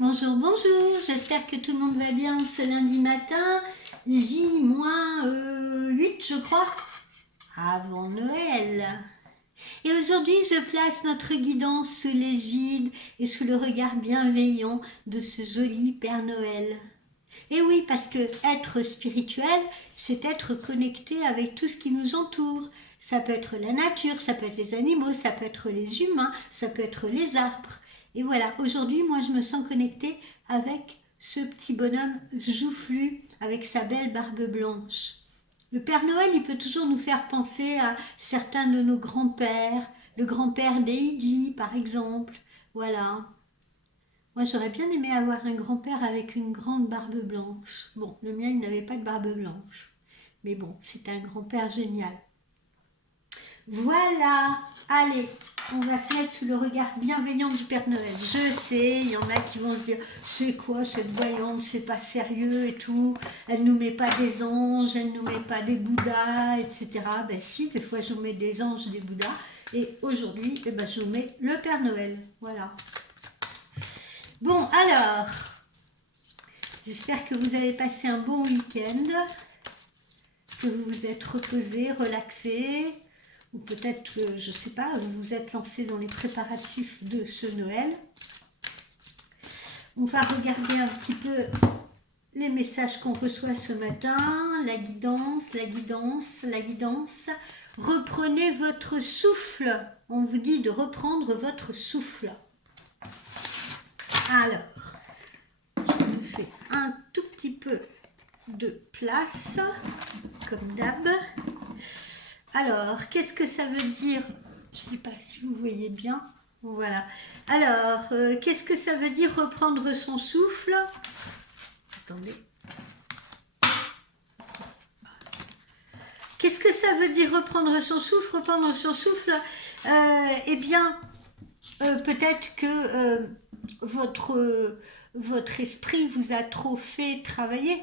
Bonjour, bonjour, j'espère que tout le monde va bien ce lundi matin, J-8 je crois, avant Noël. Et aujourd'hui je place notre guidance sous l'égide et sous le regard bienveillant de ce joli Père Noël. Et oui, parce que être spirituel, c'est être connecté avec tout ce qui nous entoure. Ça peut être la nature, ça peut être les animaux, ça peut être les humains, ça peut être les arbres. Et voilà, aujourd'hui, moi, je me sens connectée avec ce petit bonhomme joufflu avec sa belle barbe blanche. Le Père Noël, il peut toujours nous faire penser à certains de nos grands-pères, le grand-père d'Heidi, par exemple. Voilà. Moi, j'aurais bien aimé avoir un grand-père avec une grande barbe blanche. Bon, le mien, il n'avait pas de barbe blanche. Mais bon, c'était un grand-père génial. Voilà, allez, on va se mettre sous le regard bienveillant du Père Noël. Je sais, il y en a qui vont se dire, c'est quoi cette voyante, c'est pas sérieux et tout. Elle nous met pas des anges, elle nous met pas des bouddhas, etc. Ben si, des fois je vous mets des anges, des bouddhas. Et aujourd'hui, eh ben, je vous mets le Père Noël. Voilà. Bon, alors, j'espère que vous avez passé un bon week-end, que vous vous êtes reposé, relaxé, ou peut-être que, je ne sais pas, vous vous êtes lancé dans les préparatifs de ce Noël. On va regarder un petit peu les messages qu'on reçoit ce matin, la guidance, la guidance, la guidance. Reprenez votre souffle. On vous dit de reprendre votre souffle. Alors, je me fais un tout petit peu de place, comme d'hab. Alors, qu'est-ce que ça veut dire? Je ne sais pas si vous voyez bien. Voilà. Alors, qu'est-ce que ça veut dire reprendre son souffle? Attendez. Qu'est-ce que ça veut dire reprendre son souffle? Reprendre son souffle, eh bien, peut-être que votre esprit vous a trop fait travailler.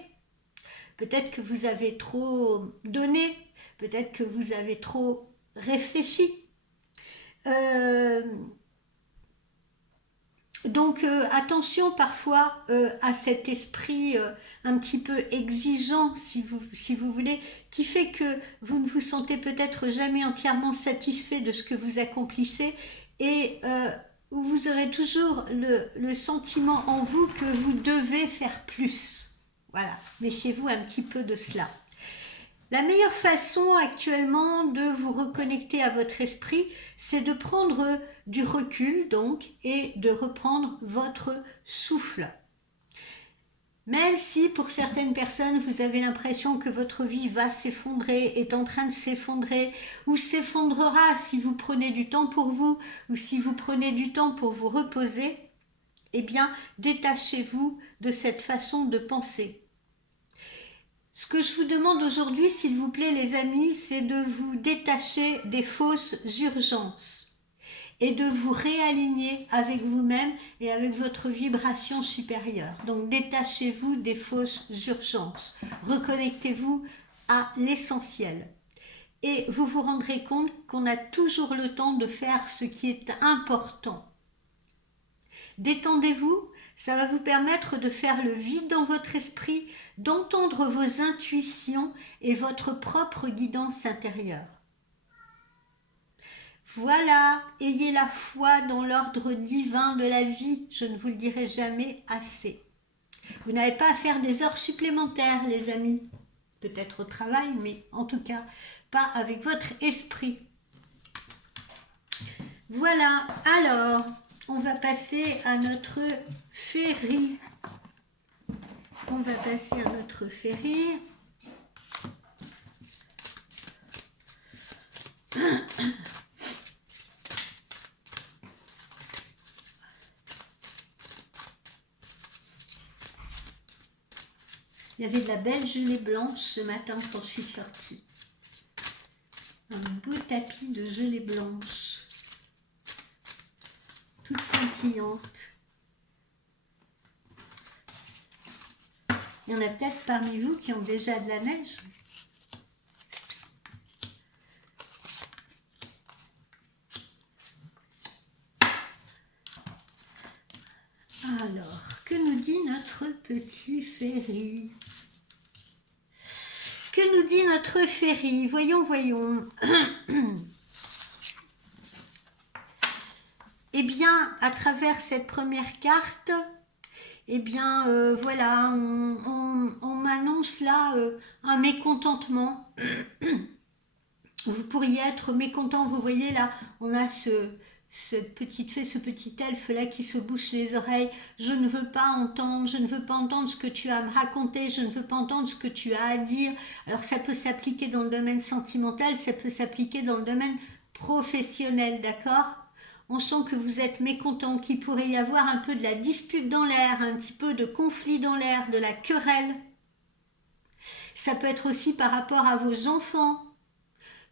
Peut-être que vous avez trop donné. Peut-être que vous avez trop réfléchi. Donc attention parfois à cet esprit un petit peu exigeant si vous voulez, qui fait que vous ne vous sentez peut-être jamais entièrement satisfait de ce que vous accomplissez et vous aurez toujours le sentiment en vous que vous devez faire plus. Voilà, méfiez-vous un petit peu de cela. La meilleure façon actuellement de vous reconnecter à votre esprit, c'est de prendre du recul donc et de reprendre votre souffle. Même si pour certaines personnes vous avez l'impression que votre vie va s'effondrer, est en train de s'effondrer ou s'effondrera si vous prenez du temps pour vous ou si vous prenez du temps pour vous reposer, eh bien détachez-vous de cette façon de penser. Ce que je vous demande aujourd'hui, s'il vous plaît les amis, c'est de vous détacher des fausses urgences et de vous réaligner avec vous-même et avec votre vibration supérieure. Donc détachez-vous des fausses urgences, reconnectez-vous à l'essentiel. Et vous vous rendrez compte qu'on a toujours le temps de faire ce qui est important. Détendez-vous, ça va vous permettre de faire le vide dans votre esprit, d'entendre vos intuitions et votre propre guidance intérieure. Voilà, ayez la foi dans l'ordre divin de la vie, je ne vous le dirai jamais assez. Vous n'avez pas à faire des heures supplémentaires, les amis. Peut-être au travail, mais en tout cas, pas avec votre esprit. Voilà, alors, on va passer à notre féerie. On va passer à notre féerie. Il y avait de la belle gelée blanche ce matin quand je suis sortie. Un beau tapis de gelée blanche. Toute scintillante. Il y en a peut-être parmi vous qui ont déjà de la neige. Alors, que nous dit notre petit Ferry? Que nous dit notre Ferry? Voyons, voyons. Eh bien, à travers cette première carte, eh bien, voilà, on m'annonce là un mécontentement. Vous pourriez être mécontent, vous voyez là, on a cette petite fée, ce petit elfe là qui se bouche les oreilles. Je ne veux pas entendre, je ne veux pas entendre ce que tu as à me raconter, je ne veux pas entendre ce que tu as à dire. Alors ça peut s'appliquer dans le domaine sentimental, ça peut s'appliquer dans le domaine professionnel, d'accord? On sent que vous êtes mécontent, qu'il pourrait y avoir un peu de la dispute dans l'air, un petit peu de conflit dans l'air, de la querelle. Ça peut être aussi par rapport à vos enfants,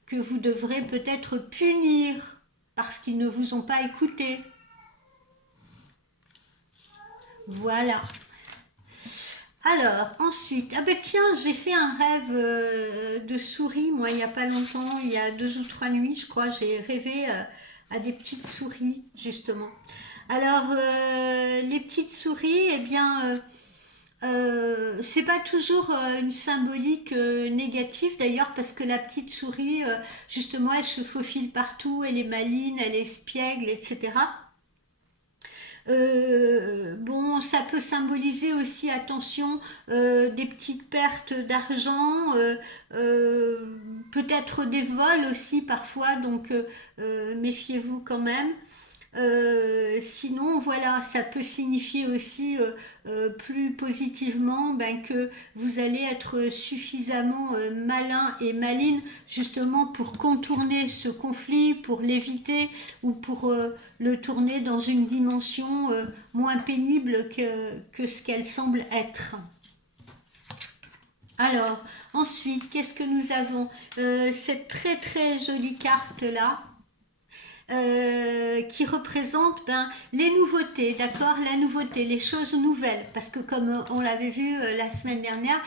que vous devrez peut-être punir parce qu'ils ne vous ont pas écouté. Voilà. Alors, ensuite, ah ben tiens, j'ai fait un rêve de souris, moi, il n'y a pas longtemps, il y a 2 ou 3 nuits, je crois, j'ai rêvé à des petites souris, justement. Alors, les petites souris, eh bien, c'est pas toujours une symbolique négative d'ailleurs parce que la petite souris, justement, elle se faufile partout, elle est maline, elle est espiègle, etc. Bon, ça peut symboliser aussi, attention, des petites pertes d'argent, peut-être des vols aussi parfois, donc méfiez-vous quand même. Sinon, voilà, ça peut signifier aussi plus positivement ben, que vous allez être suffisamment malin et maline justement pour contourner ce conflit, pour l'éviter ou pour le tourner dans une dimension moins pénible que ce qu'elle semble être. Alors, ensuite, qu'est-ce que nous avons? Cette très très jolie carte là qui représente ben, les nouveautés, d'accord, la nouveauté, les choses nouvelles, parce que comme on l'avait vu la semaine dernière,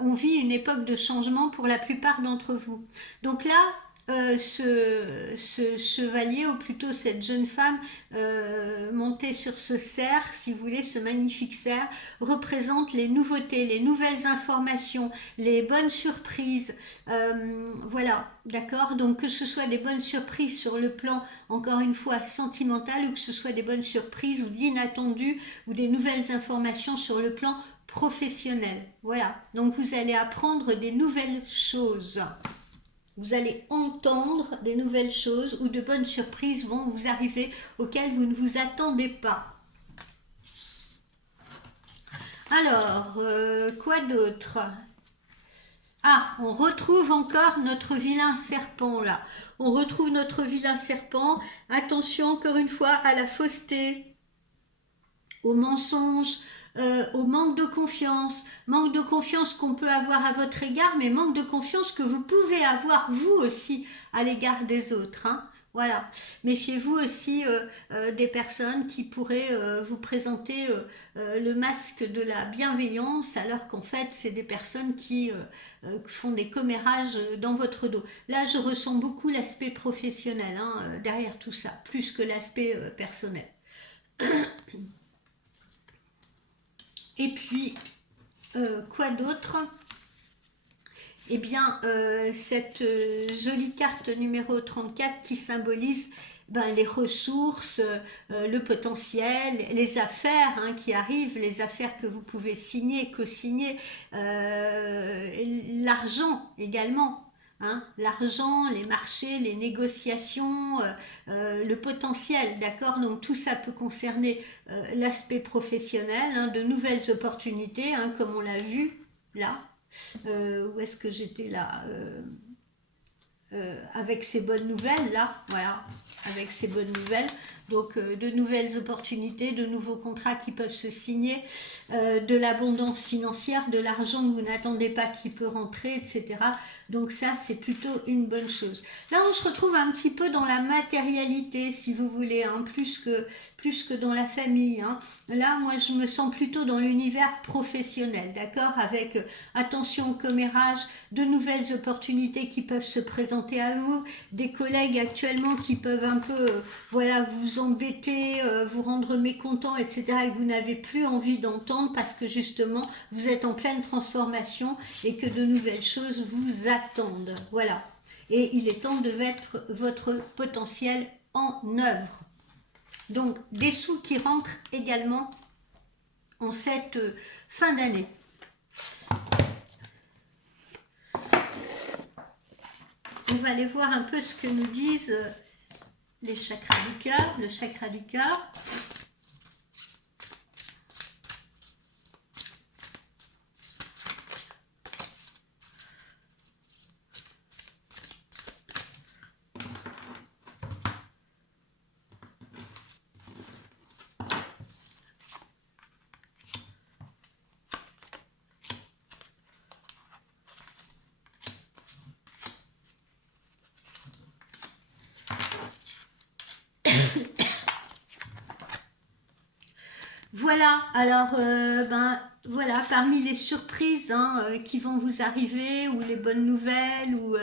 on vit une époque de changement pour la plupart d'entre vous. Donc là, ce chevalier, ou plutôt cette jeune femme montée sur ce cerf, si vous voulez, ce magnifique cerf, représente les nouveautés, les nouvelles informations, les bonnes surprises. Voilà, d'accord? Donc que ce soit des bonnes surprises sur le plan, encore une fois, sentimental, ou que ce soit des bonnes surprises ou d'inattendues, ou des nouvelles informations sur le plan professionnel. Voilà, donc vous allez apprendre des nouvelles choses. Vous allez entendre des nouvelles choses ou de bonnes surprises vont vous arriver auxquelles vous ne vous attendez pas. Alors, quoi d'autre? Ah, on retrouve encore notre vilain serpent là. On retrouve notre vilain serpent. Attention encore une fois à la fausseté, au mensonge, au manque de confiance qu'on peut avoir à votre égard, mais manque de confiance que vous pouvez avoir vous aussi à l'égard des autres. Hein. Voilà. Méfiez-vous aussi des personnes qui pourraient vous présenter le masque de la bienveillance, alors qu'en fait, c'est des personnes qui font des commérages dans votre dos. Là, je ressens beaucoup l'aspect professionnel hein, derrière tout ça, plus que l'aspect personnel. Et puis, quoi d'autre? Eh bien, cette jolie carte numéro 34 qui symbolise ben, les ressources, le potentiel, les affaires hein, qui arrivent, les affaires que vous pouvez signer, co-signer, l'argent également. Hein, l'argent, les marchés, les négociations, le potentiel, d'accord? Donc tout ça peut concerner l'aspect professionnel, hein, de nouvelles opportunités, hein, comme on l'a vu là. Où est-ce que j'étais là avec ces bonnes nouvelles là, voilà, avec ces bonnes nouvelles. Donc de nouvelles opportunités, de nouveaux contrats qui peuvent se signer, de l'abondance financière, de l'argent que vous n'attendez pas qui peut rentrer, etc. Donc ça, c'est plutôt une bonne chose. Là, on se retrouve un petit peu dans la matérialité, si vous voulez, hein, plus que dans la famille. Hein. Là, moi, je me sens plutôt dans l'univers professionnel, d'accord, avec attention au commérage, de nouvelles opportunités qui peuvent se présenter à vous, des collègues actuellement qui peuvent un peu, voilà, vous vous embêter, vous rendre mécontent, etc. et que vous n'avez plus envie d'entendre parce que justement vous êtes en pleine transformation et que de nouvelles choses vous attendent. Voilà. Et il est temps de mettre votre potentiel en œuvre. Donc des sous qui rentrent également en cette fin d'année. On va aller voir un peu ce que nous disent les chakras du cœur, le chakra du cœur. Voilà, alors voilà, parmi les surprises qui vont vous arriver, ou les bonnes nouvelles, ou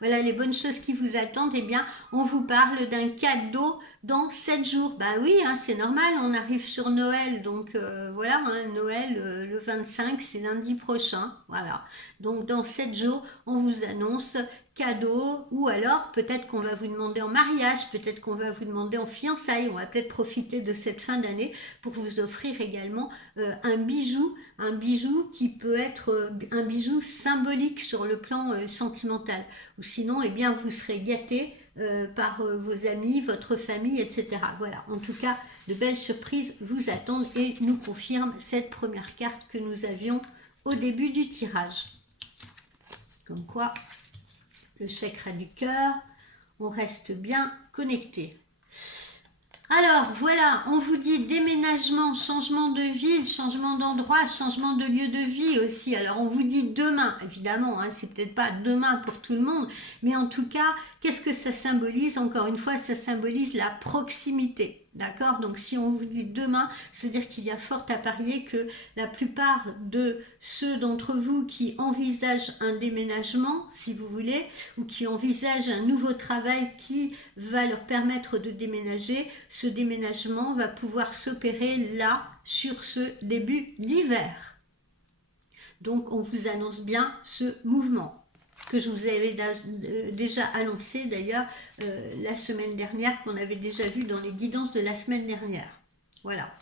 voilà, les bonnes choses qui vous attendent, eh bien, on vous parle d'un cadeau dans 7 jours. Bah oui, c'est normal, on arrive sur Noël, donc voilà, Noël le 25, c'est lundi prochain, voilà. Donc dans 7 jours, on vous annonce cadeau, ou alors peut-être qu'on va vous demander en mariage, peut-être qu'on va vous demander en fiançailles, on va peut-être profiter de cette fin d'année pour vous offrir également un bijou qui peut être un bijou symbolique sur le plan sentimental, ou sinon eh bien vous serez gâtés par vos amis, votre famille, etc. Voilà, en tout cas de belles surprises vous attendent et nous confirme cette première carte que nous avions au début du tirage. Comme quoi, le chakra du cœur, on reste bien connecté. Alors voilà, on vous dit déménagement, changement de ville, changement d'endroit, changement de lieu de vie aussi. Alors on vous dit demain, évidemment, c'est peut-être pas demain pour tout le monde, mais en tout cas, qu'est-ce que ça symbolise? Encore une fois, ça symbolise la proximité. D'accord? Donc si on vous dit demain, c'est-à-dire qu'il y a fort à parier que la plupart de ceux d'entre vous qui envisagent un déménagement, si vous voulez, ou qui envisagent un nouveau travail qui va leur permettre de déménager, ce déménagement va pouvoir s'opérer là, sur ce début d'hiver. Donc on vous annonce bien ce mouvement que je vous avais déjà annoncé d'ailleurs la semaine dernière, qu'on avait déjà vu dans les guidances de la semaine dernière. Voilà.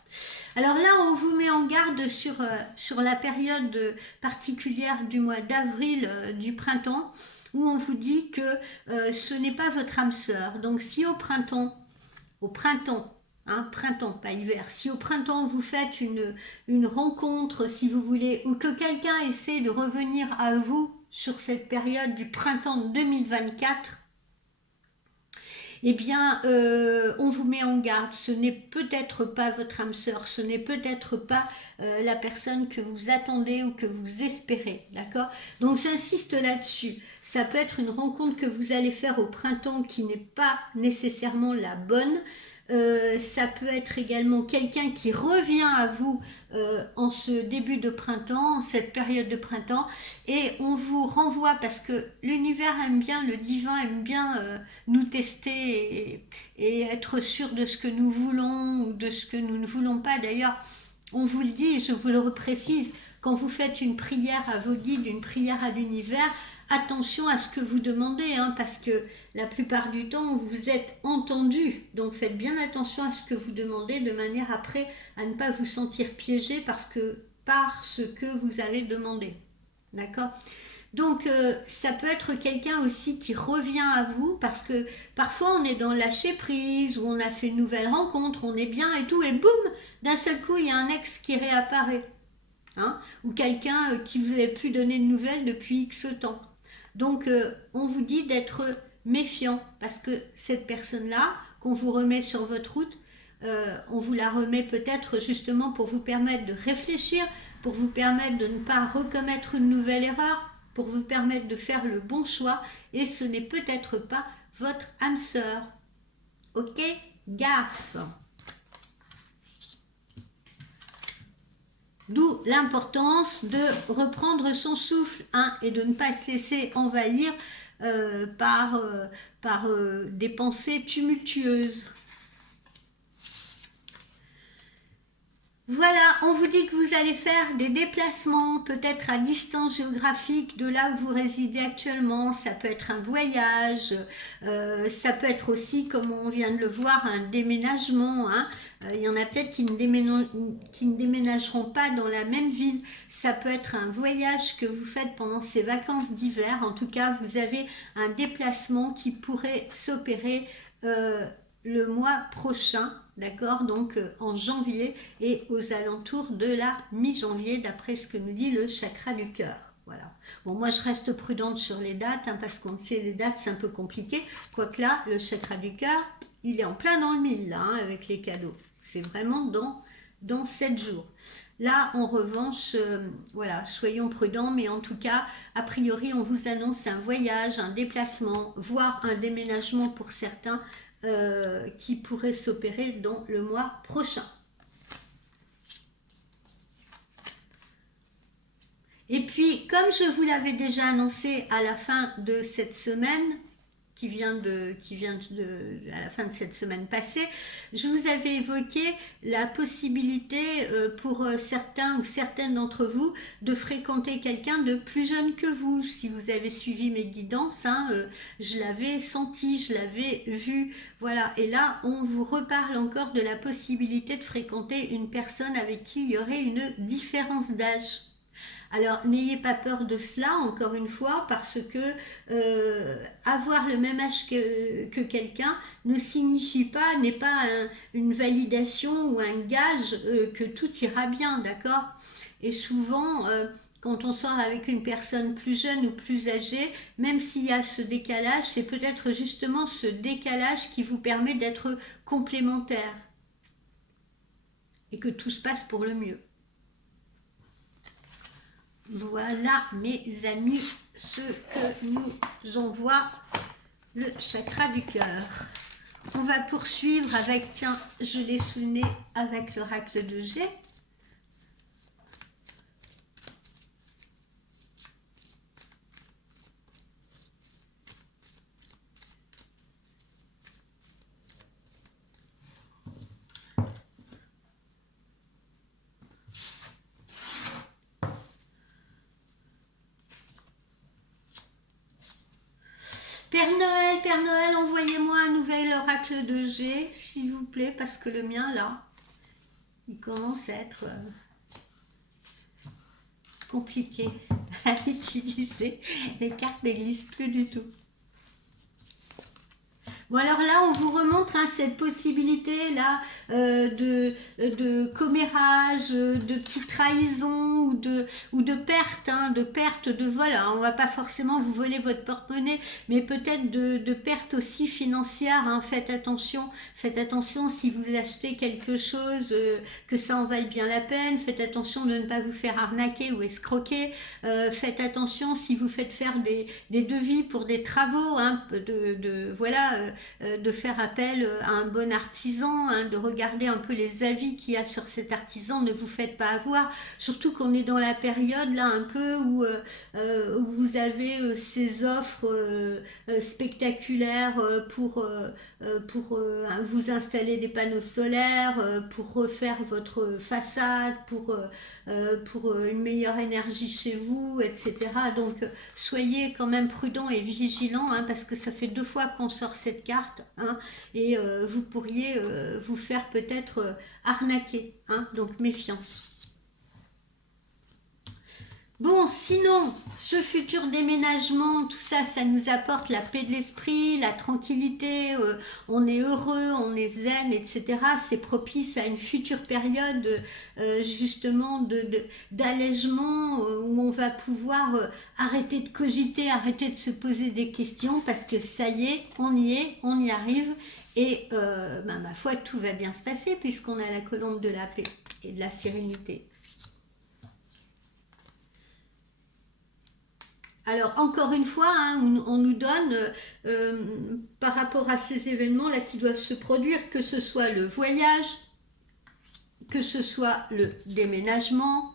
Alors là, on vous met en garde sur la période particulière du mois d'avril, du printemps, où on vous dit que ce n'est pas votre âme sœur. Donc si au printemps, printemps, pas hiver. Si au printemps vous faites une rencontre, si vous voulez, ou que quelqu'un essaie de revenir à vous sur cette période du printemps 2024, eh bien, on vous met en garde. Ce n'est peut-être pas votre âme sœur, ce n'est peut-être pas la personne que vous attendez ou que vous espérez, d'accord? Donc j'insiste là-dessus. Ça peut être une rencontre que vous allez faire au printemps qui n'est pas nécessairement la bonne. Ça peut être également quelqu'un qui revient à vous en ce début de printemps, en cette période de printemps, et on vous renvoie, parce que l'univers aime bien, le divin aime bien nous tester et être sûr de ce que nous voulons ou de ce que nous ne voulons pas. D'ailleurs, on vous le dit, je vous le reprécise, quand vous faites une prière à vos guides, une prière à l'univers, attention à ce que vous demandez, parce que la plupart du temps, vous êtes entendu. Donc faites bien attention à ce que vous demandez, de manière après à ne pas vous sentir piégé par ce que vous avez demandé. D'accord ? Donc ça peut être quelqu'un aussi qui revient à vous, parce que parfois on est dans lâcher prise, ou on a fait une nouvelle rencontre, on est bien et tout, et boum, d'un seul coup il y a un ex qui réapparaît. Ou quelqu'un qui vous n'avez plus donné de nouvelles depuis X temps. Donc on vous dit d'être méfiant, parce que cette personne-là, qu'on vous remet sur votre route, on vous la remet peut-être justement pour vous permettre de réfléchir, pour vous permettre de ne pas recommettre une nouvelle erreur, pour vous permettre de faire le bon choix, et ce n'est peut-être pas votre âme sœur. Ok ? Gaffe. D'où l'importance de reprendre son souffle, et de ne pas se laisser envahir par des pensées tumultueuses. Voilà, on vous dit que vous allez faire des déplacements, peut-être à distance géographique de là où vous résidez actuellement. Ça peut être un voyage, ça peut être aussi, comme on vient de le voir, un déménagement, hein. Il y en a peut-être qui ne déménageront pas dans la même ville. Ça peut être un voyage que vous faites pendant ces vacances d'hiver. En tout cas, vous avez un déplacement qui pourrait s'opérer le mois prochain, d'accord, donc en janvier et aux alentours de la mi-janvier, d'après ce que nous dit le chakra du cœur. Voilà. Bon, moi je reste prudente sur les dates, hein, parce qu'on sait les dates c'est un peu compliqué. Quoique là, le chakra du cœur, il est en plein dans le mille là, hein, avec les cadeaux. C'est vraiment dans 7 jours. Là, en revanche, voilà, soyons prudents, mais en tout cas, a priori, on vous annonce un voyage, un déplacement, voire un déménagement pour certains, qui pourrait s'opérer dans le mois prochain. Et puis, comme je vous l'avais déjà annoncé à la fin de cette semaine, à la fin de cette semaine passée, je vous avais évoqué la possibilité pour certains ou certaines d'entre vous de fréquenter quelqu'un de plus jeune que vous. Si vous avez suivi mes guidances, hein, je l'avais senti, je l'avais vu, voilà. Et là, on vous reparle encore de la possibilité de fréquenter une personne avec qui il y aurait une différence d'âge. Alors n'ayez pas peur de cela, encore une fois, parce que avoir le même âge que quelqu'un ne signifie pas, n'est pas une validation ou un gage que tout ira bien, d'accord? Et souvent, quand on sort avec une personne plus jeune ou plus âgée, même s'il y a ce décalage, c'est peut-être justement ce décalage qui vous permet d'être complémentaire et que tout se passe pour le mieux. Voilà mes amis, ce que nous envoie le chakra du cœur. On va poursuivre avec, tiens, je l'ai sous le nez, avec l'oracle de G. Père Noël, envoyez-moi un nouvel oracle de G, s'il vous plaît, parce que le mien, là, il commence à être compliqué à utiliser. Les cartes n'existent plus du tout. Bon alors là, on vous remontre, hein, cette possibilité-là de commérage, de petites trahisons ou de perte, hein, de perte de vol. Alors, on va pas forcément vous voler votre porte-monnaie, mais peut-être de perte aussi financière, hein. Faites attention si vous achetez quelque chose, que ça en vaille bien la peine. Faites attention de ne pas vous faire arnaquer ou escroquer. Faites attention si vous faites faire des devis pour des travaux, hein, voilà. De faire appel à un bon artisan, hein, de regarder un peu les avis qu'il y a sur cet artisan, ne vous faites pas avoir, surtout qu'on est dans la période là un peu où vous avez ces offres spectaculaires pour vous installer des panneaux solaires, pour refaire votre façade, pour une meilleure énergie chez vous, etc. Donc soyez quand même prudents et vigilants, hein, parce que ça fait 2 fois qu'on sort cette carte, hein, et vous pourriez vous faire peut-être arnaquer, hein, donc méfiance. Bon, sinon, ce futur déménagement, tout ça, ça nous apporte la paix de l'esprit, la tranquillité, on est heureux, on est zen, etc. C'est propice à une future période, justement, d'allègement, où on va pouvoir arrêter de cogiter, arrêter de se poser des questions, parce que ça y est, on y arrive, et ma foi, tout va bien se passer, puisqu'on a la colombe de la paix et de la sérénité. Alors, encore une fois, hein, on nous donne, par rapport à ces événements-là qui doivent se produire, que ce soit le voyage, que ce soit le déménagement,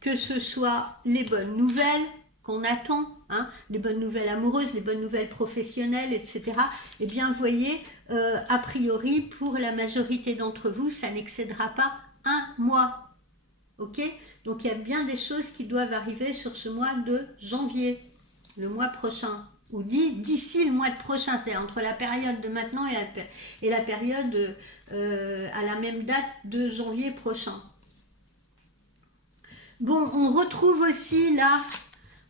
que ce soit les bonnes nouvelles qu'on attend, hein, les bonnes nouvelles amoureuses, les bonnes nouvelles professionnelles, etc. Eh bien, vous voyez, a priori, pour la majorité d'entre vous, ça n'excédera pas un mois. Ok? Donc il y a bien des choses qui doivent arriver sur ce mois de janvier, le mois prochain, ou d'ici le mois de prochain, c'est-à-dire entre la période de maintenant et la période à la même date de janvier prochain. Bon, on retrouve aussi là,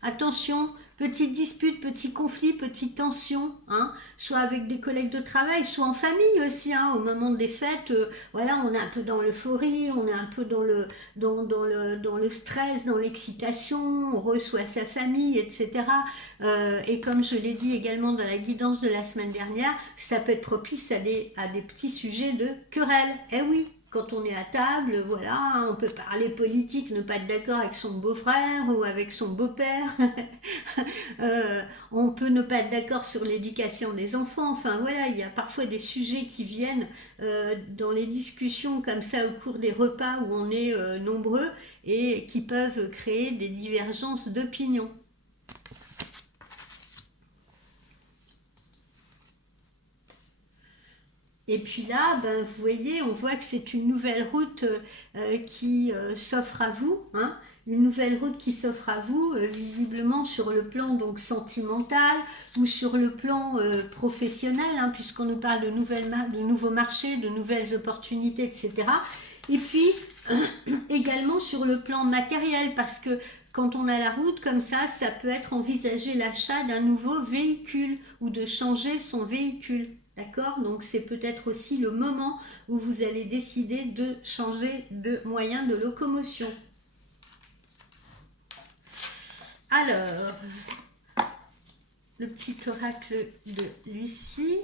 attention, petite dispute, petit conflit, petite tension, hein, soit avec des collègues de travail, soit en famille aussi, hein, au moment des fêtes, voilà, on est un peu dans l'euphorie, on est un peu dans le stress, dans l'excitation, on reçoit sa famille, etc. Et comme je l'ai dit également dans la guidance de la semaine dernière, ça peut être propice à des petits sujets de querelle. Eh oui, quand on est à table, voilà, on peut parler politique, ne pas être d'accord avec son beau-frère ou avec son beau-père. On peut ne pas être d'accord sur l'éducation des enfants. Enfin voilà, il y a parfois des sujets qui viennent dans les discussions comme ça au cours des repas où on est nombreux et qui peuvent créer des divergences d'opinion. Et puis là, ben, vous voyez, on voit que c'est une nouvelle route qui s'offre à vous, hein, une nouvelle route qui s'offre à vous, visiblement sur le plan donc sentimental ou sur le plan professionnel, hein, puisqu'on nous parle de nouveaux marchés, de nouvelles opportunités, etc. Et puis également sur le plan matériel, parce que quand on a la route comme ça peut être envisager l'achat d'un nouveau véhicule ou de changer son véhicule. D'accord? Donc c'est peut-être aussi le moment où vous allez décider de changer de moyen de locomotion. Alors, le petit oracle de Lucie.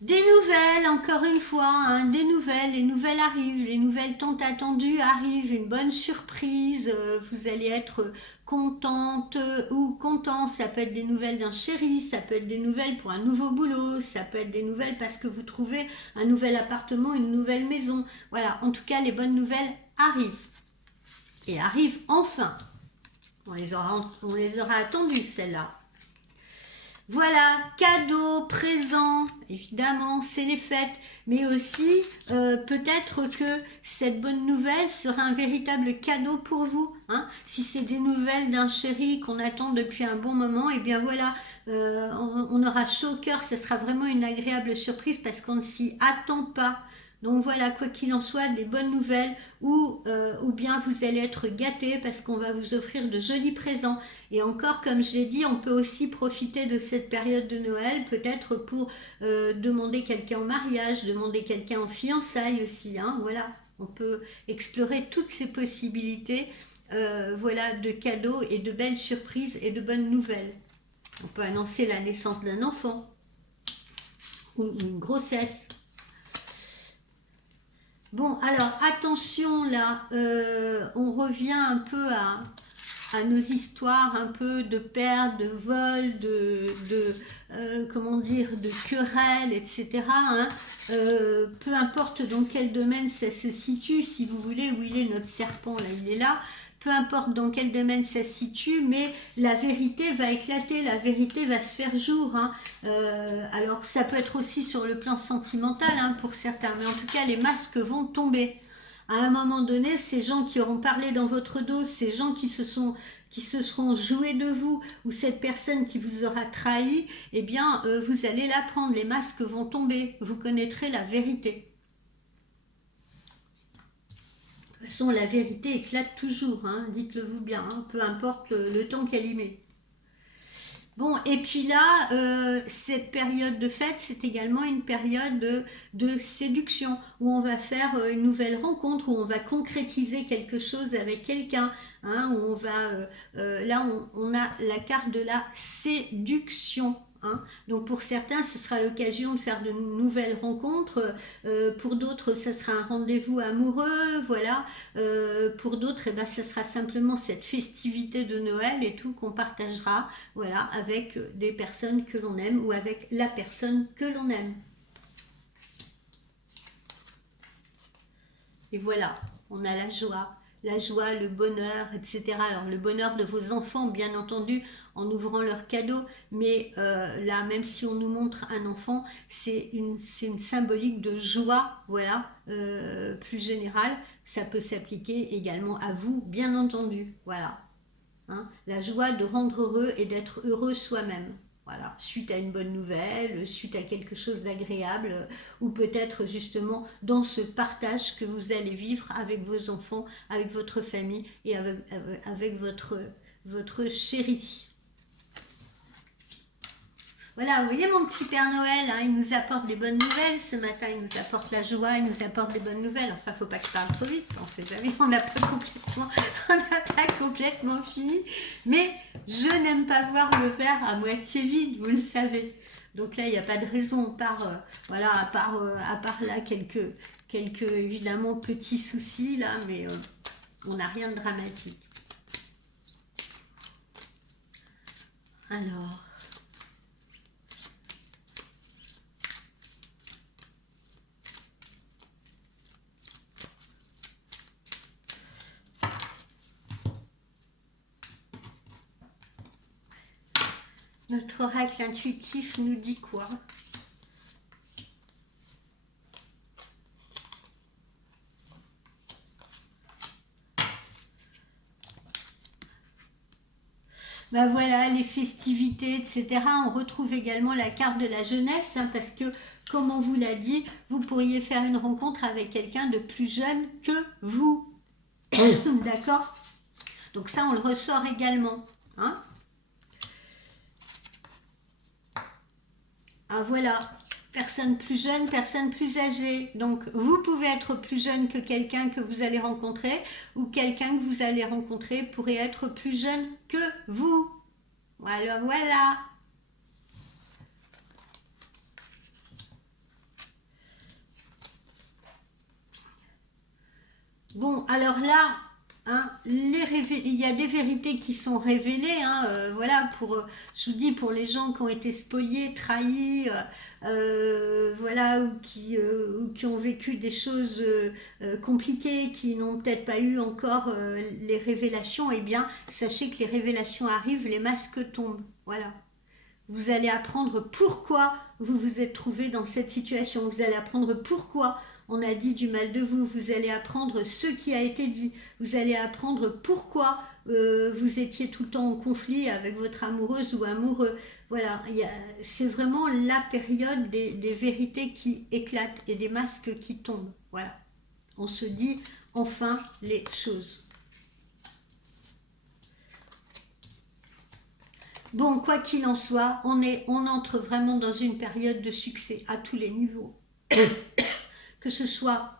Des nouvelles, encore une fois, hein, des nouvelles, les nouvelles arrivent, les nouvelles tant attendues arrivent, une bonne surprise, vous allez être contente ou content, ça peut être des nouvelles d'un chéri, ça peut être des nouvelles pour un nouveau boulot, ça peut être des nouvelles parce que vous trouvez un nouvel appartement, une nouvelle maison, voilà, en tout cas les bonnes nouvelles arrivent, et arrivent enfin, on les aura attendues celles-là. Voilà, cadeaux, présents, évidemment, c'est les fêtes, mais aussi peut-être que cette bonne nouvelle sera un véritable cadeau pour vous. Hein. Si c'est des nouvelles d'un chéri qu'on attend depuis un bon moment, et bien voilà, on aura chaud au cœur, ce sera vraiment une agréable surprise parce qu'on ne s'y attend pas. Donc voilà, quoi qu'il en soit, des bonnes nouvelles ou bien vous allez être gâtés parce qu'on va vous offrir de jolis présents. Et encore, comme je l'ai dit, on peut aussi profiter de cette période de Noël, peut-être pour demander quelqu'un en mariage, demander quelqu'un en fiançailles aussi. Hein, voilà, on peut explorer toutes ces possibilités voilà, de cadeaux et de belles surprises et de bonnes nouvelles. On peut annoncer la naissance d'un enfant ou une grossesse. Bon, alors attention là, on revient un peu à nos histoires un peu de pertes, de vols, comment dire, de querelles, etc. Hein. Peu importe dans quel domaine ça se situe, si vous voulez, où il est notre serpent, là, il est là. Peu importe dans quel domaine ça se situe, mais la vérité va éclater, la vérité va se faire jour. Hein. Alors ça peut être aussi sur le plan sentimental hein, pour certains, mais en tout cas les masques vont tomber. À un moment donné, ces gens qui auront parlé dans votre dos, ces gens qui se seront joués de vous, ou cette personne qui vous aura trahi, eh bien vous allez l'apprendre, les masques vont tomber, vous connaîtrez la vérité. De toute façon, la vérité éclate toujours, hein, dites-le-vous bien, hein, peu importe le temps qu'elle y met. Bon, et puis là, cette période de fête, c'est également une période de séduction, où on va faire une nouvelle rencontre, où on va concrétiser quelque chose avec quelqu'un, hein, où on va, là on a la carte de la séduction, Hein. Donc pour certains, ce sera l'occasion de faire de nouvelles rencontres. Pour d'autres, ça sera un rendez-vous amoureux. Voilà. Pour d'autres, eh ben, ça sera simplement cette festivité de Noël et tout qu'on partagera, voilà, avec des personnes que l'on aime ou avec la personne que l'on aime. Et voilà, on a la joie, le bonheur, etc. Alors le bonheur de vos enfants, bien entendu, en ouvrant leurs cadeaux, mais là, même si on nous montre un enfant, c'est une symbolique de joie, voilà, plus générale. Ça peut s'appliquer également à vous, bien entendu, voilà. Hein, la joie de rendre heureux et d'être heureux soi-même. Voilà, suite à une bonne nouvelle, suite à quelque chose d'agréable, ou peut-être justement dans ce partage que vous allez vivre avec vos enfants, avec votre famille et avec votre chéri. Voilà, vous voyez mon petit Père Noël, hein, il nous apporte des bonnes nouvelles ce matin, il nous apporte la joie, il nous apporte des bonnes nouvelles. Enfin, faut pas que je parle trop vite, on sait jamais, on n'a pas complètement fini. Mais je n'aime pas voir le verre à moitié vide, vous le savez. Donc là, il n'y a pas de raison, voilà, à part là quelques évidemment petits soucis là, mais on n'a rien de dramatique. Alors. Notre oracle intuitif nous dit quoi? Ben voilà, les festivités, etc. On retrouve également la carte de la jeunesse, hein, parce que, comme on vous l'a dit, vous pourriez faire une rencontre avec quelqu'un de plus jeune que vous. D'accord? Donc ça, on le ressort également. Hein. Ah voilà, personne plus jeune, personne plus âgée. Donc vous pouvez être plus jeune que quelqu'un que vous allez rencontrer, ou quelqu'un que vous allez rencontrer pourrait être plus jeune que vous. Voilà, voilà. Bon, alors là, hein, il y a des vérités qui sont révélées, hein, voilà, je vous dis, pour les gens qui ont été spoliés, trahis, voilà, ou qui ont vécu des choses compliquées, qui n'ont peut-être pas eu encore les révélations, eh bien, sachez que les révélations arrivent, les masques tombent, voilà. Vous allez apprendre pourquoi vous vous êtes trouvé dans cette situation. Vous allez apprendre pourquoi on a dit du mal de vous. Vous allez apprendre ce qui a été dit. Vous allez apprendre pourquoi vous étiez tout le temps en conflit avec votre amoureuse ou amoureux. Voilà, c'est vraiment la période des vérités qui éclatent et des masques qui tombent. Voilà, on se dit enfin les choses. Bon, quoi qu'il en soit, on entre vraiment dans une période de succès à tous les niveaux. Que ce soit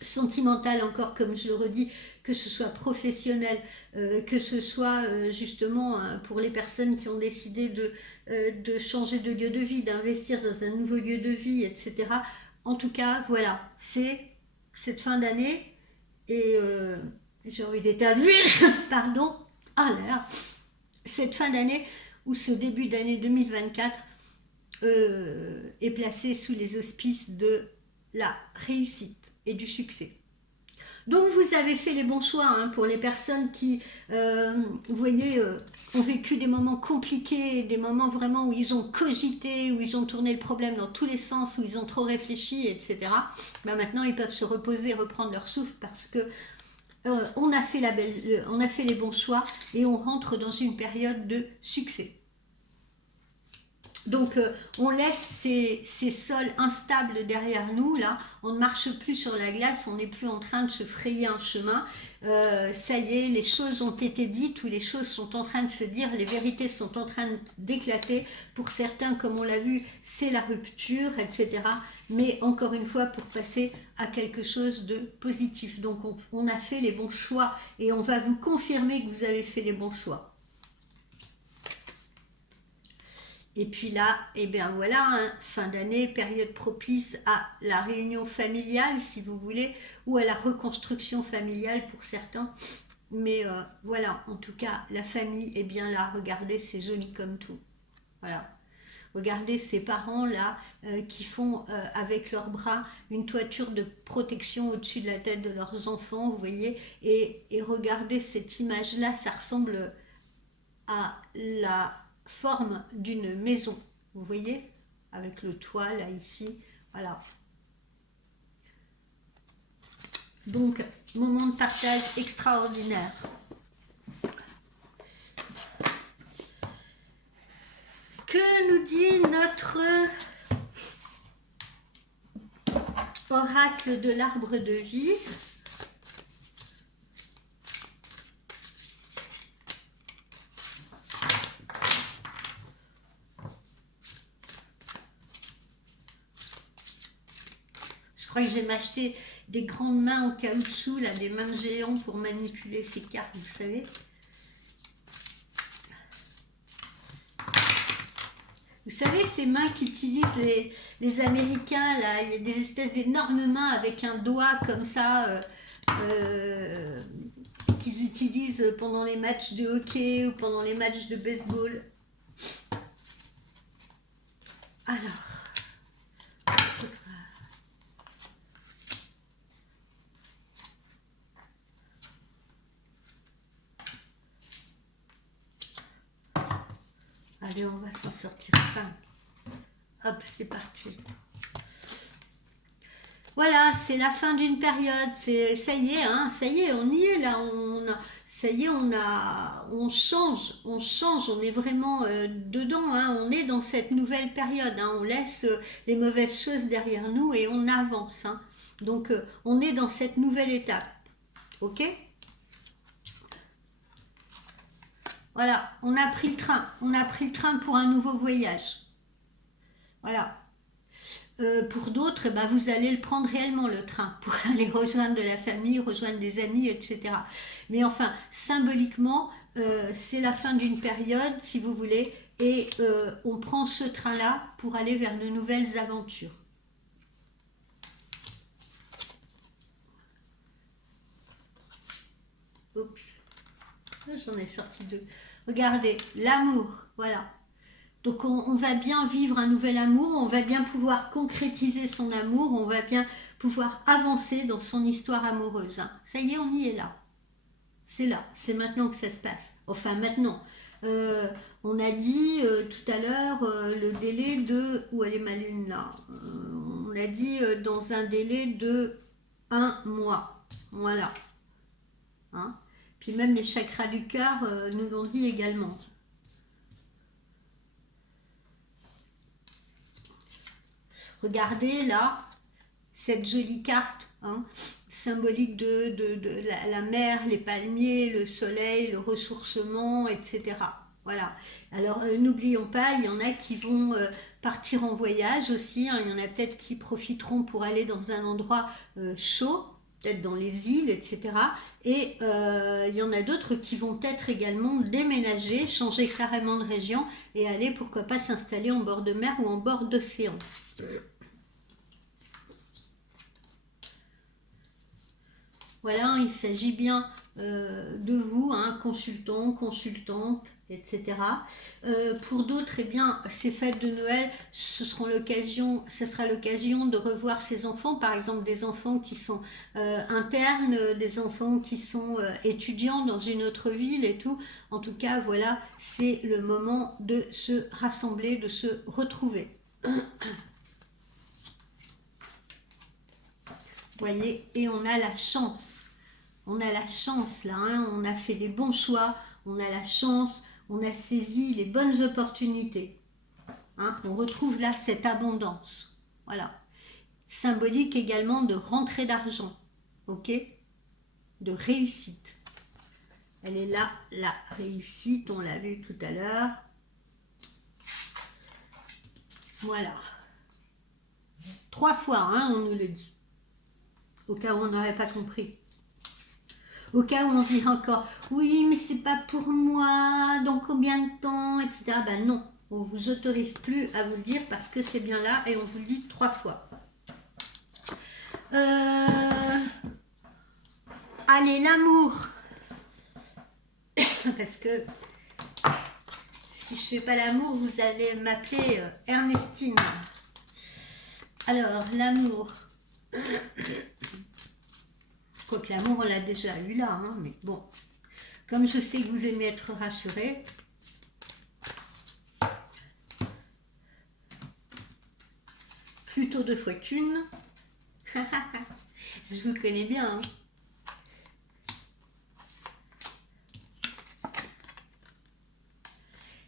sentimental, encore comme je le redis, que ce soit professionnel, que ce soit justement pour les personnes qui ont décidé de changer de lieu de vie, d'investir dans un nouveau lieu de vie, etc. En tout cas, voilà, c'est cette fin d'année et j'ai envie d'éternuer, pardon, ah là là, cette fin d'année ou ce début d'année 2024 est placé sous les auspices de la réussite et du succès. Donc vous avez fait les bons choix, hein, pour les personnes qui, vous voyez, ont vécu des moments compliqués, des moments vraiment où ils ont cogité, où ils ont tourné le problème dans tous les sens, où ils ont trop réfléchi, etc. Ben maintenant ils peuvent se reposer, reprendre leur souffle parce que on a fait les bons choix et on rentre dans une période de succès. Donc on laisse ces sols instables derrière nous, là, on ne marche plus sur la glace, on n'est plus en train de se frayer un chemin. Ça y est, les choses ont été dites ou les choses sont en train de se dire, les vérités sont en train d'éclater. Pour certains, comme on l'a vu, c'est la rupture, etc. Mais encore une fois, pour passer à quelque chose de positif. Donc on a fait les bons choix et on va vous confirmer que vous avez fait les bons choix. Et puis là, eh bien voilà, hein, fin d'année, période propice à la réunion familiale, si vous voulez, ou à la reconstruction familiale pour certains. Mais voilà, en tout cas, la famille est bien là. Regardez, c'est joli comme tout. Voilà. Regardez ces parents là qui font avec leurs bras une toiture de protection au-dessus de la tête de leurs enfants, vous voyez, et regardez cette image là, ça ressemble à la forme d'une maison, vous voyez, avec le toit là ici, voilà. Donc, moment de partage extraordinaire. Que nous dit notre oracle de l'arbre de vie? Je crois que je vais m'acheter des grandes mains en caoutchouc, là, des mains de géant pour manipuler ces cartes, vous savez. Vous savez, ces mains qu'utilisent les Américains, là, il y a des espèces d'énormes mains avec un doigt comme ça, qu'ils utilisent pendant les matchs de hockey ou pendant les matchs de baseball. Alors, allez, on va s'en sortir 5. Hop, c'est parti. Voilà, c'est la fin d'une période. C'est ça y est, hein, ça y est, on y est là. Ça y est, on change, on est vraiment dedans. Hein, on est dans cette nouvelle période. Hein, on laisse les mauvaises choses derrière nous et on avance. Hein. Donc, on est dans cette nouvelle étape. Ok? Voilà, on a pris le train. On a pris le train pour un nouveau voyage. Voilà. Pour d'autres, eh ben, vous allez le prendre réellement le train pour aller rejoindre de la famille, rejoindre des amis, etc. Mais enfin, symboliquement, c'est la fin d'une période, si vous voulez, et on prend ce train-là pour aller vers de nouvelles aventures. Oups, j'en ai sorti deux. Regardez, l'amour, voilà. Donc on va bien vivre un nouvel amour, on va bien pouvoir concrétiser son amour, on va bien pouvoir avancer dans son histoire amoureuse. Hein. Ça y est, on y est là. C'est là, c'est maintenant que ça se passe. Enfin maintenant. Euh, on a dit tout à l'heure le délai de... Où elle est ma lune là On a dit dans un délai de 1 mois. Voilà. Hein. Puis même les chakras du cœur nous l'ont dit également. Regardez là, cette jolie carte, hein, symbolique de la mer, les palmiers, le soleil, le ressourcement, etc. Voilà. Alors n'oublions pas, il y en a qui vont partir en voyage aussi. Hein, il y en a peut-être qui profiteront pour aller dans un endroit chaud, peut-être dans les îles, etc. Et il y en a d'autres qui vont peut-être également déménager, changer carrément de région et aller pourquoi pas s'installer en bord de mer ou en bord d'océan. Voilà, il s'agit bien de vous, hein, consultants, consultantes, etc. Pour d'autres, eh bien, ces fêtes de Noël, ce sera l'occasion de revoir ses enfants, par exemple des enfants qui sont internes, des enfants qui sont étudiants dans une autre ville et tout. En tout cas, voilà, c'est le moment de se rassembler, de se retrouver. Voyez, et on a la chance. On a la chance là, hein, on a fait des bons choix, on a la chance, on a saisi les bonnes opportunités. Hein, on retrouve là cette abondance. Voilà. Symbolique également de rentrée d'argent. Ok? De réussite. Elle est là, la réussite, on l'a vu tout à l'heure. Voilà. 3 fois, hein, on nous le dit. Au cas où on n'aurait pas compris. Au cas où on se dirait encore, oui, mais c'est pas pour moi, dans combien de temps, etc. Ben non, On ne vous autorise plus à vous le dire parce que c'est bien là et on vous le dit 3 fois. Allez, l'amour. Parce que si je ne fais pas l'amour, vous allez m'appeler Ernestine. Alors, l'amour. Quoique l'amour, on l'a déjà eu là, hein, mais bon. Comme je sais que vous aimez être rassuré, plutôt 2 fois qu'une. Je vous connais bien. Hein.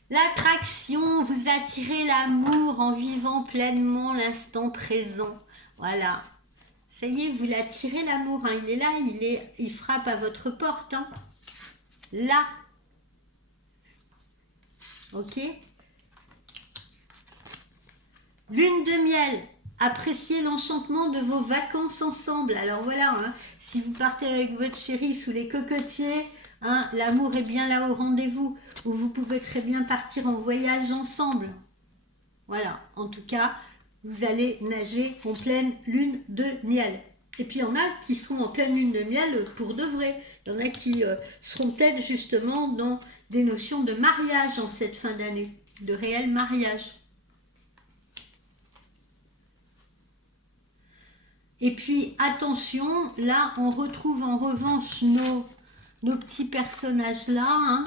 L'attraction, vous attirez l'amour en vivant pleinement l'instant présent. Voilà. Ça y est, vous l'attirez l'amour. Hein. Il est là, il frappe à votre porte. Hein. Là. Ok. Lune de miel. Appréciez l'enchantement de vos vacances ensemble. Alors voilà, hein, si vous partez avec votre chéri sous les cocotiers, hein, l'amour est bien là au rendez-vous. Ou vous pouvez très bien partir en voyage ensemble. Voilà, en tout cas, vous allez nager en pleine lune de miel. Et puis il y en a qui seront en pleine lune de miel pour de vrai. Il y en a qui seront peut-être justement dans des notions de mariage en cette fin d'année, de réel mariage. Et puis attention, là on retrouve en revanche nos petits personnages là. Hein.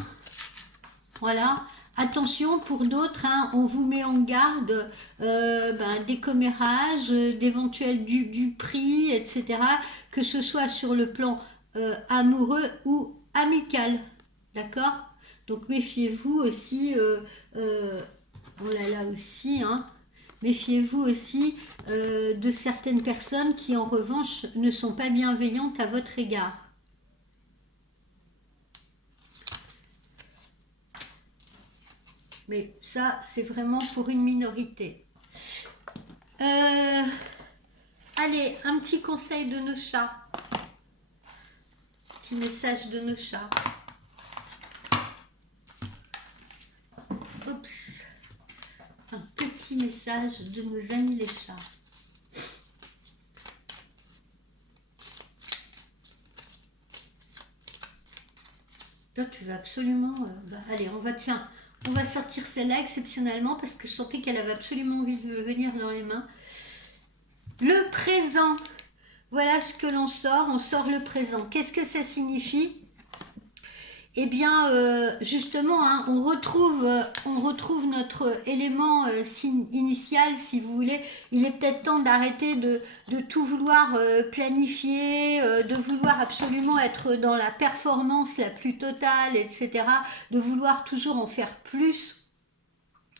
Voilà. Attention pour d'autres, hein, on vous met en garde des commérages, d'éventuels du prix, etc. Que ce soit sur le plan amoureux ou amical. D'accord? Donc méfiez-vous aussi, oh là là aussi, hein. Méfiez-vous aussi de certaines personnes qui en revanche ne sont pas bienveillantes à votre égard. Mais ça, c'est vraiment pour une minorité. Allez, un petit conseil de nos chats. Petit message de nos chats. Oups. Un petit message de nos amis les chats. Toi, tu vas absolument... allez, on va sortir celle-là exceptionnellement parce que je sentais qu'elle avait absolument envie de venir dans les mains. Le présent. Voilà ce que l'on sort. On sort le présent. Qu'est-ce que ça signifie ? Eh bien, justement, hein, on retrouve notre élément initial, si vous voulez. Il est peut-être temps d'arrêter de tout vouloir planifier, de vouloir absolument être dans la performance la plus totale, etc. De vouloir toujours en faire plus.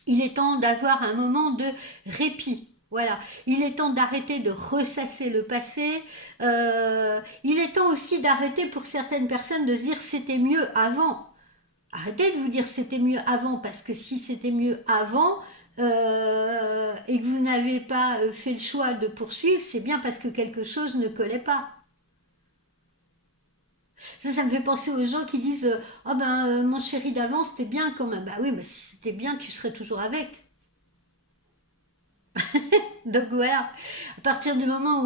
Il est temps d'avoir un moment de répit. Voilà, il est temps d'arrêter de ressasser le passé. Il est temps aussi d'arrêter pour certaines personnes de se dire c'était mieux avant. Arrêtez de vous dire c'était mieux avant parce que si c'était mieux avant et que vous n'avez pas fait le choix de poursuivre, c'est bien parce que quelque chose ne collait pas. Ça me fait penser aux gens qui disent oh mon chéri d'avant c'était bien quand même. Bah oui, mais si c'était bien, tu serais toujours avec. Donc voilà, à partir du moment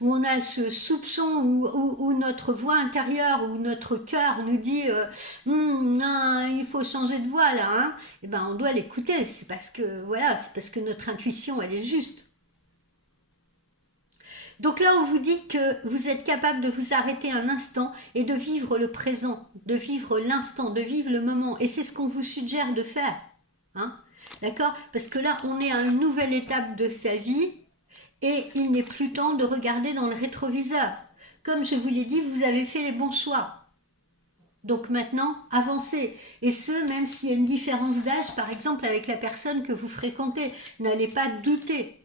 où on a ce soupçon, où notre voix intérieure, où notre cœur nous dit non, il faut changer de voix là, hein, et ben on doit l'écouter. C'est parce que voilà, c'est parce que notre intuition elle est juste. Donc là, on vous dit que vous êtes capable de vous arrêter un instant et de vivre le présent, de vivre l'instant, de vivre le moment. Et c'est ce qu'on vous suggère de faire. Hein? D'accord? Parce que là, on est à une nouvelle étape de sa vie et il n'est plus temps de regarder dans le rétroviseur. Comme je vous l'ai dit, vous avez fait les bons choix. Donc maintenant, avancez. Et ce, même s'il y a une différence d'âge, par exemple, avec la personne que vous fréquentez. N'allez pas douter.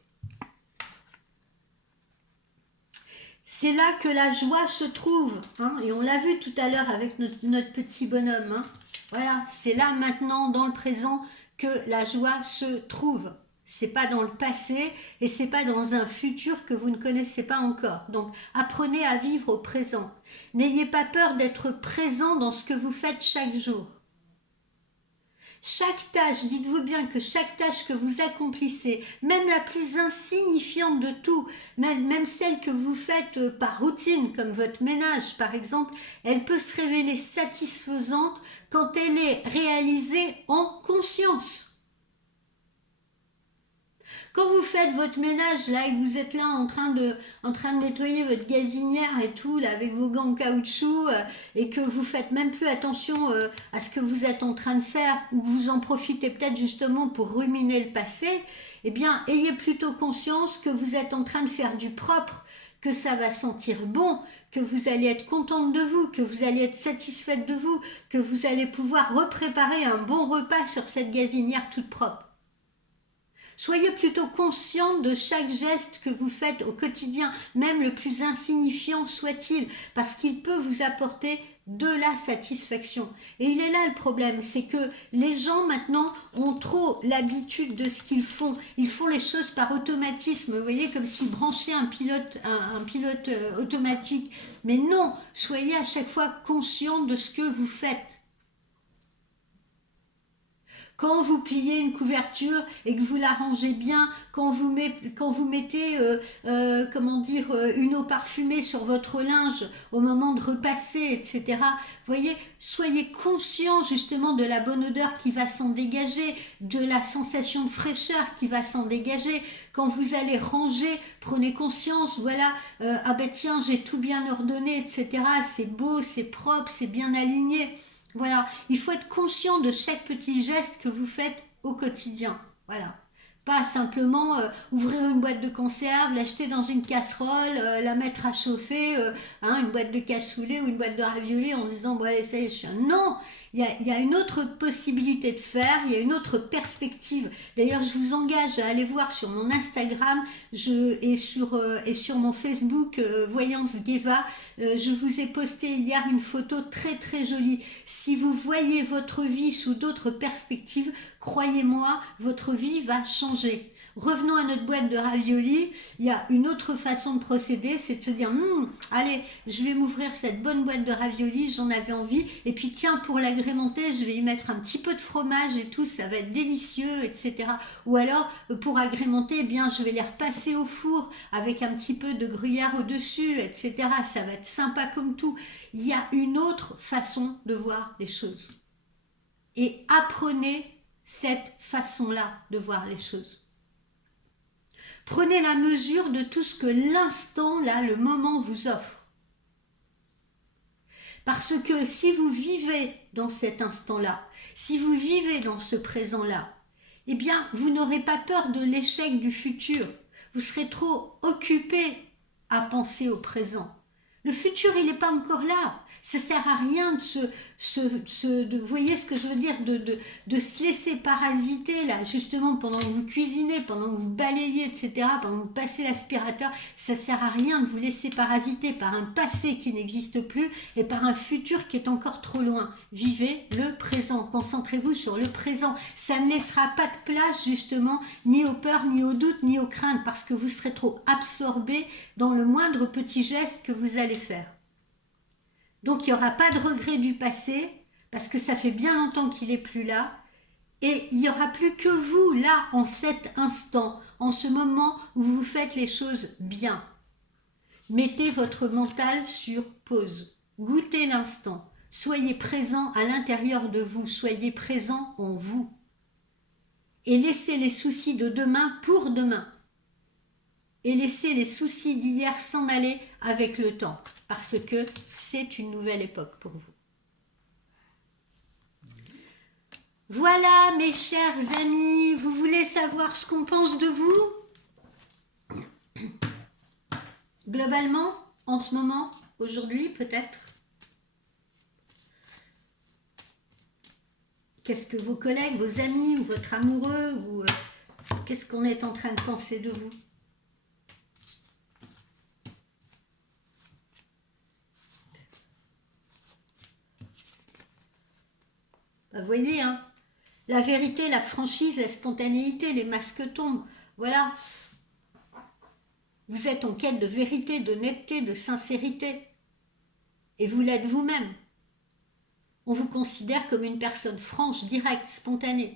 C'est là que la joie se trouve, hein, et on l'a vu tout à l'heure avec notre petit bonhomme. Hein. Voilà, c'est là maintenant, dans le présent, que la joie se trouve. C'est pas dans le passé et c'est pas dans un futur que vous ne connaissez pas encore. Donc, apprenez à vivre au présent. N'ayez pas peur d'être présent dans ce que vous faites chaque jour. Chaque tâche, dites-vous bien que chaque tâche que vous accomplissez, même la plus insignifiante de tout, même celle que vous faites par routine, comme votre ménage par exemple, elle peut se révéler satisfaisante quand elle est réalisée en conscience. Quand vous faites votre ménage là et que vous êtes là en train de nettoyer votre gazinière et tout là avec vos gants en caoutchouc et que vous faites même plus attention à ce que vous êtes en train de faire ou que vous en profitez peut-être justement pour ruminer le passé, eh bien ayez plutôt conscience que vous êtes en train de faire du propre, que ça va sentir bon, que vous allez être contente de vous, que vous allez être satisfaite de vous, que vous allez pouvoir repréparer un bon repas sur cette gazinière toute propre. Soyez plutôt consciente de chaque geste que vous faites au quotidien, même le plus insignifiant soit-il, parce qu'il peut vous apporter de la satisfaction. Et il est là le problème, c'est que les gens maintenant ont trop l'habitude de ce qu'ils font. Ils font les choses par automatisme, vous voyez, comme s'ils branchaient un pilote automatique. Mais non, soyez à chaque fois conscient de ce que vous faites. Quand vous pliez une couverture et que vous la rangez bien, quand vous mettez, comment dire, une eau parfumée sur votre linge au moment de repasser, etc. Voyez, soyez conscient justement de la bonne odeur qui va s'en dégager, de la sensation de fraîcheur qui va s'en dégager. Quand vous allez ranger, prenez conscience, voilà, ah ben tiens, j'ai tout bien ordonné, etc. C'est beau, c'est propre, c'est bien aligné. Voilà, il faut être conscient de chaque petit geste que vous faites au quotidien. Voilà. Pas simplement ouvrir une boîte de conserve, l'acheter dans une casserole, la mettre à chauffer, une boîte de cassoulet ou une boîte de raviolis en disant bon allez ça y est, je suis un... Non, il y a une autre possibilité de faire, il y a une autre perspective. D'ailleurs, je vous engage à aller voir sur mon Instagram et sur mon Facebook Voyance Gueva. Je vous ai posté hier une photo très très jolie. Si vous voyez votre vie sous d'autres perspectives, croyez-moi, votre vie va changer. Revenons à notre boîte de raviolis. Il y a une autre façon de procéder, c'est de se dire allez, je vais m'ouvrir cette bonne boîte de raviolis, j'en avais envie, et puis tiens, pour l'agrémenter, je vais y mettre un petit peu de fromage et tout, ça va être délicieux, etc. Ou alors, pour agrémenter, eh bien, je vais les repasser au four avec un petit peu de gruyère au-dessus, etc. Ça va être sympa comme tout. Il y a une autre façon de voir les choses. Et apprenez cette façon-là de voir les choses. Prenez la mesure de tout ce que l'instant, là, le moment vous offre. Parce que si vous vivez dans cet instant-là, si vous vivez dans ce présent-là, eh bien, vous n'aurez pas peur de l'échec du futur. Vous serez trop occupé à penser au présent. Le futur, il n'est pas encore là. Ça sert à rien vous voyez ce que je veux dire, de se laisser parasiter, là, justement, pendant que vous cuisinez, pendant que vous balayez, etc., pendant que vous passez l'aspirateur. Ça sert à rien de vous laisser parasiter par un passé qui n'existe plus et par un futur qui est encore trop loin. Vivez le présent. Concentrez-vous sur le présent. Ça ne laissera pas de place, justement, ni aux peurs, ni aux doutes, ni aux craintes, parce que vous serez trop absorbé dans le moindre petit geste que vous allez faire. Donc il n'y aura pas de regret du passé, parce que ça fait bien longtemps qu'il n'est plus là, et il n'y aura plus que vous, là, en cet instant, en ce moment où vous faites les choses bien. Mettez votre mental sur pause, goûtez l'instant, soyez présent à l'intérieur de vous, soyez présent en vous, et laissez les soucis de demain pour demain. Et laissez les soucis d'hier s'en aller avec le temps, parce que c'est une nouvelle époque pour vous. Voilà mes chers amis, vous voulez savoir ce qu'on pense de vous? Globalement, en ce moment, aujourd'hui peut-être. Qu'est-ce que vos collègues, vos amis ou votre amoureux, ou qu'est-ce qu'on est en train de penser de vous? Vous voyez, hein, la vérité, la franchise, la spontanéité, les masques tombent. Voilà. Vous êtes en quête de vérité, d'honnêteté, de sincérité. Et vous l'êtes vous-même. On vous considère comme une personne franche, directe, spontanée.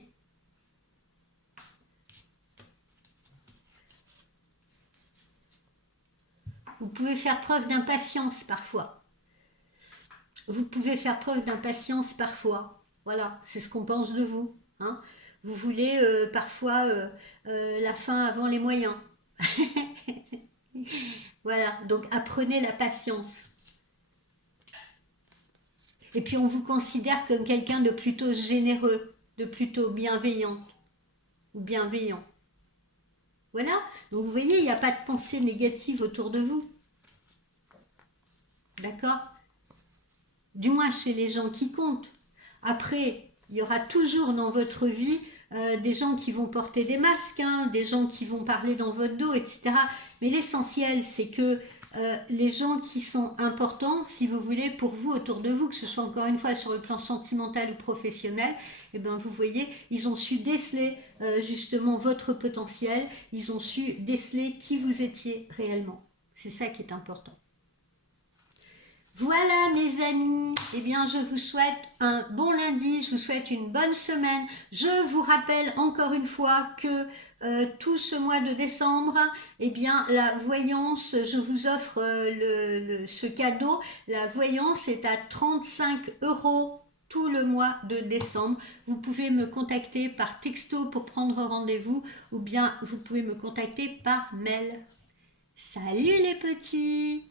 Vous pouvez faire preuve d'impatience parfois. Vous pouvez faire preuve d'impatience parfois. Voilà, c'est ce qu'on pense de vous. Hein. Vous voulez parfois la fin avant les moyens. Voilà, donc apprenez la patience. Et puis on vous considère comme quelqu'un de plutôt généreux, de plutôt bienveillant ou bienveillant. Voilà, donc vous voyez, il n'y a pas de pensée négative autour de vous. D'accord? Du moins chez les gens qui comptent. Après, il y aura toujours dans votre vie des gens qui vont porter des masques, hein, des gens qui vont parler dans votre dos, etc. Mais l'essentiel, c'est que les gens qui sont importants, si vous voulez, pour vous, autour de vous, que ce soit encore une fois sur le plan sentimental ou professionnel, eh bien, vous voyez, ils ont su déceler justement votre potentiel, ils ont su déceler qui vous étiez réellement. C'est ça qui est important. Voilà mes amis, eh bien je vous souhaite un bon lundi, je vous souhaite une bonne semaine. Je vous rappelle encore une fois que tout ce mois de décembre, eh bien la voyance, je vous offre ce cadeau. La voyance est à 35 € tout le mois de décembre. Vous pouvez me contacter par texto pour prendre rendez-vous ou bien vous pouvez me contacter par mail. Salut les petits!